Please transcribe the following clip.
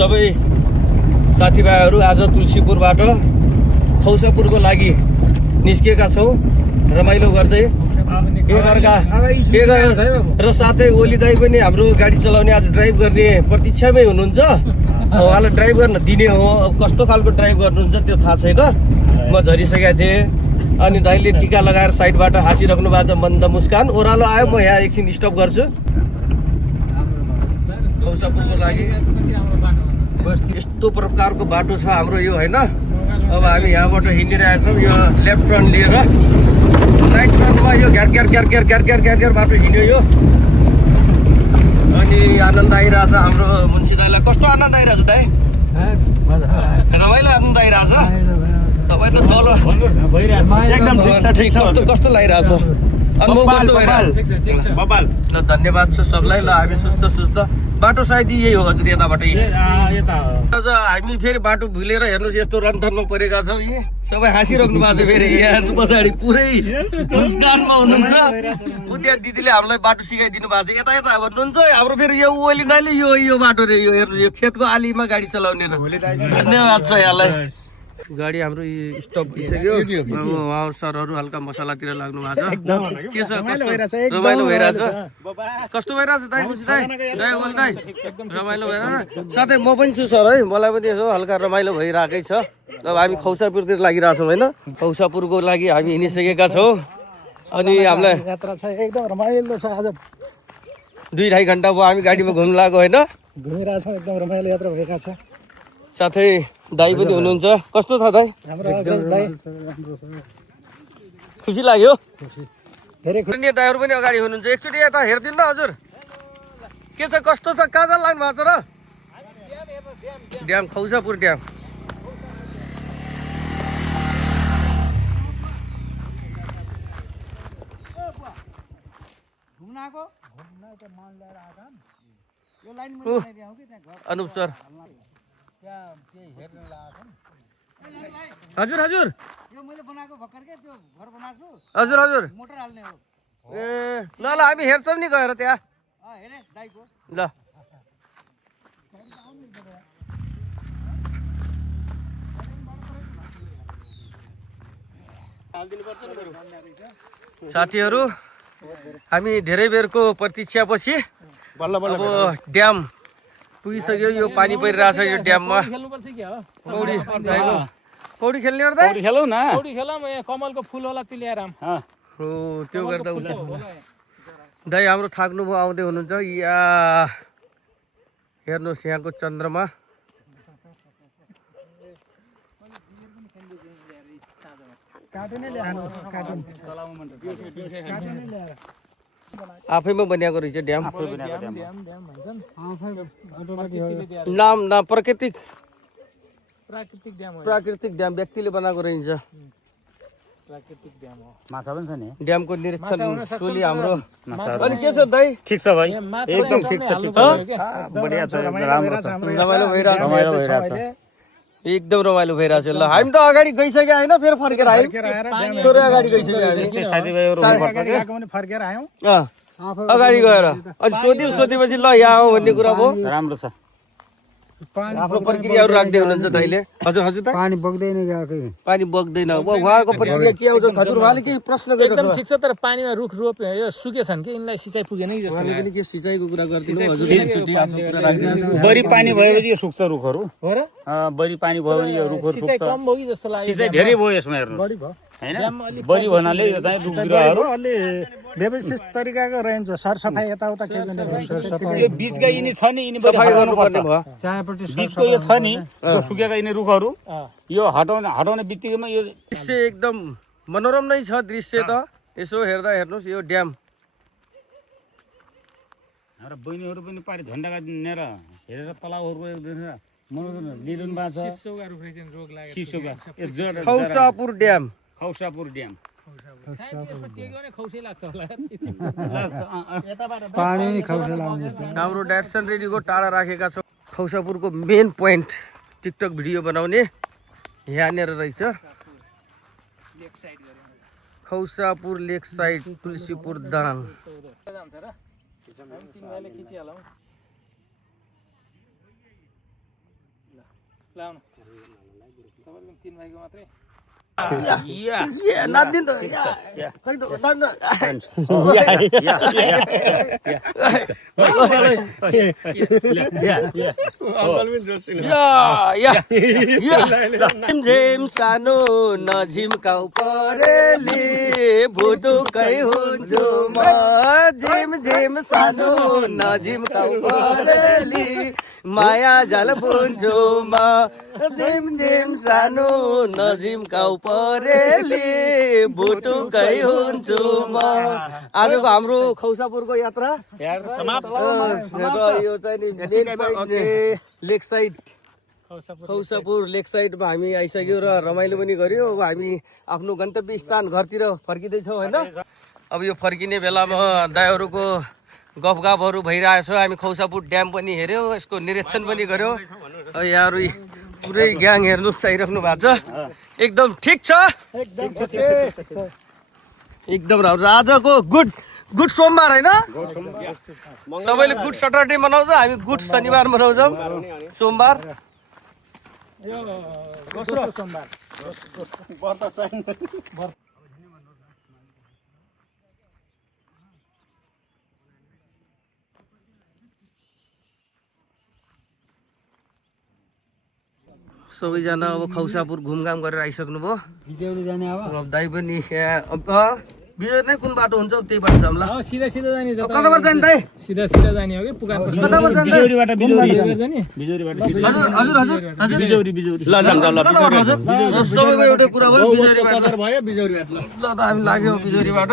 सबै साथीभाइहरू आज तुलसीपुरबाट खौसापुरको लागि निस्केका छौँ रमाइलो गर्दै एकअर्का र साथै ओली दाई पनि हाम्रो गाडी चलाउने आज ड्राइभ गर्ने प्रतीक्षामै हुनुहुन्छ। उहाँलाई ड्राइभ गर्न दिने हो, कस्तो खालको ड्राइभ गर्नुहुन्छ त्यो थाहा छैन। म झरिसकेका थिएँ अनि दाइले टिका लगाएर साइडबाट हाँसिराख्नु भएको छ मन्द मुस्कान। ओह्रालो आयो, म यहाँ एकछिन स्टप गर्छु खौसापुरको लागि। यस्तो प्रकारको बाटो छ हाम्रो यो होइन। अब हामी यहाँबाट हिँडिरहेछौँ, यो लेफ्ट टर्न लिएर राइट टर्नमा यो घ्यार घ्यार घ्यार घ्यार घ्यार घ्यार घ्यार घ्यार बाटो हिँड्यो यो। अनि आनन्द आइरहेछ हाम्रो मुन्सी दाईलाई। कस्तो आनन्द आइरहेछ दाई? रमाइलो आनन्द आइरहेछ। तपाईँ त तल एकदम ठिक छ, ठिक छ। कस्तो लागिरहेछ? अनुभव कस्तो भइरहेछ? ल धन्यवाद छ सबलाई। ल हामी सुस्त बाटो सायद यही हो हजुर, यताबाटै। आज हामी फेरि बाटो भुलेर हेर्नुहोस् यस्तो रनथनमा परेका छौँ। यी सबै हाँसिराख्नु भएको छ फेरि यहाँ पछाडि पुरै मुस्कानमा हुनुहुन्छ। उद्या दिदीले हामीलाई बाटो सिकाइदिनु भएको छ। यता यता भन्नुहुन्छ हाम्रो फेरि यो ओली दाइले यो बाटो रे यो हेर्नु, यो खेतको आलीमा गाडी चलाउने र। धन्यवाद छ यहाँलाई। गाडी हाम्रो स्टप भइसक्यो। अब उहाँ सरहरू हल्का मसलातिर लाग्नु भएको छ। के छ रमाइलो भइरहेछ? कस्तो भइरहेछ दाइ? बुझ्नु दाइ दाइ ओली दाइ रमाइलो भइरहेछ। साथै म पनि छु सर है, मलाई पनि यसो हल्का रमाइलो भइरहेकै छ। अब हामी खौसापुरतिर लागिरहेछौँ होइन। खौसापुरको लागि हामी हिँडिसकेका छौँ अनि हामीलाई यात्रा छ एकदम रमाइलो छ। आज 2-2.5 घन्टा भयो हामी गाडीमा घुम्नु लाग्यो होइन। घुमिरहेछौँ, एकदम रमाइलो यात्रा भएका छ। साथै दाई पनि हुनुहुन्छ। कस्तो छ दाई? खुसी लाग्यो। धेरै दाईहरू पनि अगाडि हुनुहुन्छ। एकचोटि यता हेरिदिनु न हजुर, के छ कस्तो छ? कहाँ जान लाग्नु भएको छ र? Dam, Khausapur dam. Anup sir हजुर हजुर हजुर हजुर ए ल ल हामी हेर्छौँ नि गएर त्यहाँ। ल साथीहरू हामी धेरै बेरको प्रतीक्षापछि अब ड्याम पुगिसक्यो। यो पानी परिरहेछ यो ड्याममा। पौडी खेल्ने गर्दा खेलौ न, पौडी खेलौँ। कमलको फुल होला त्यो ल्याएर हो त्यो गर्दा हुन्छ। दाइ हाम्रो थाक्नु भयो, आउँदै हुनुहुन्छ। या हेर्नुहोस् यहाँको चन्द्रमा। आफैमा बनिएको रहेछ ड्याम। नाम प्राकृतिक ड्याम व्यक्तिले बनाएको रहेछ। ड्यामको निरीक्षण टोली हाम्रो। अनि के छ दाइ? ठिक छ भाइ, एकदम ठिक छ। बढिया छ, रमाइलो भइरहेछ। एकदम रमाइलो भइरहेछ। ल हामी त अगाडि गइसक्यो होइन, फेरि फर्केर आयौँ। थोरै अगाडि गइसक्यो फर्केर आयौँ अगाडि गएर। अनि सोधेपछि ल यहाँ हो भन्ने कुरा भयो। राम्रो छ। आफ्नो प्रक्रियाहरू राख्दै हुनुहुन्छ दाइले। हजुर हजुर दाइ पानी बग्दैन, पानी बग्दैन। उहाँको प्रक्रिया के आउँछ हजुर? उहाँले केही प्रश्न गरेर एकदम ठिक छ, तर पानीमा रुख रोप यो सुकेछन् कि यिनलाई सिँचाइ पुगेन कि जस्तो उहाँले पनि के सिँचाइको कुरा गरिदिनु हजुर? एकचोटि आफ्नो कुरा राखिदिनु। बढी पानी भएपछि यो सुक्छ रुखहरू हो र? बढी पानी भयो भने यो रुखहरू सुक्छ। सिँचाइ कम भयो कि जस्तो लाग्यो। सिँचाइ धेरै भयो यसमा हेर्नुहोस्। बढी भयो हैन? बढी भन्नाले यो चाहिँ रुख बिरुवाहरू अलि व्यवस्थित तरिकाको रहन्छ। सरसफाइ यताउता के गर्ने यो बिचका यिनी छ नि, यिनी सफाइ गर्नुपर्ने भयो। बिचको यो छ नि यो सुकेका यिनी रुखहरू, यो हटाउने बित्तिकैमा यो दृश्य एकदम मनोरम नै छ। दृश्य त यसो हेर्दा हेर्नुहोस् यो ड्याम। र बहिनीहरू पनि पारि झन्डा लिएर हेरेर तलाउहरूको मनोरञ्जन लिइरहनु भएको छ। खौसापुर ड्याम। खौसापुर ड्याम हाम्रो ड्याटसन रेडीको टाढा राखेका छौँ। खौसापुरको मेन पोइन्ट टिकटक भिडियो बनाउने यहाँनिर रहेछ। खौसापुर लेक साइड तुलसीपुर दाङ। नाच्दिन त खै त झेम सानो नझिम्काउ परेली भुटुकै हुन्छु म झेम झेम सानो नझिम्काउ परेली माया जाल बुन्छु म झेम झेम सानो नझिम्काउ परेली भुटुकै हुन्छु म। आजको हाम्रो खौसापुरको यात्रा समाप्त। यो चाहिँ नि लेक साइड खौसापुर लेक साइडमा हामी आइसक्यो र रमाइलो पनि गर्यो। अब हामी आफ्नो गन्तव्य स्थान घरतिर फर्किँदैछौँ होइन। अब यो फर्किने बेलामा दाइहरूको गफगाफहरू भइरहेछ। हामी खौसापुर ड्याम पनि हेऱ्यौँ, यसको निरीक्षण पनि गऱ्यौँ। यहाँहरू पुरै ग्याङ हेर्नुहोस् आइराख्नु भएको छ। एकदम ठिक छ, एकदम राम्रो। आजको गुड सोमबार होइन, सबैले गुड सटरडे मनाउँछ, हामी गुड शनिबार मनाउँछौँ। सोमबार सबैजना अब खौसापुर घुमघाम गरेर आइसक्नु भयो। अब दाइ पनि बिजोरी नै कुन बाटो हुन्छ त्यही बाटो जाउँला। सिधा सिधा जाने कताबाट जाने दाइ? सिधा सिधा जाने हो कि पुकारको कताबाट जाने? बिजौरीबाट ल कताबाट हजुर? सबैको एउटै कुरा भयो, बिजोरीबाट। भयो बिजौरीबाट। ल त हामी लाग्यौँ बिजोरीबाट।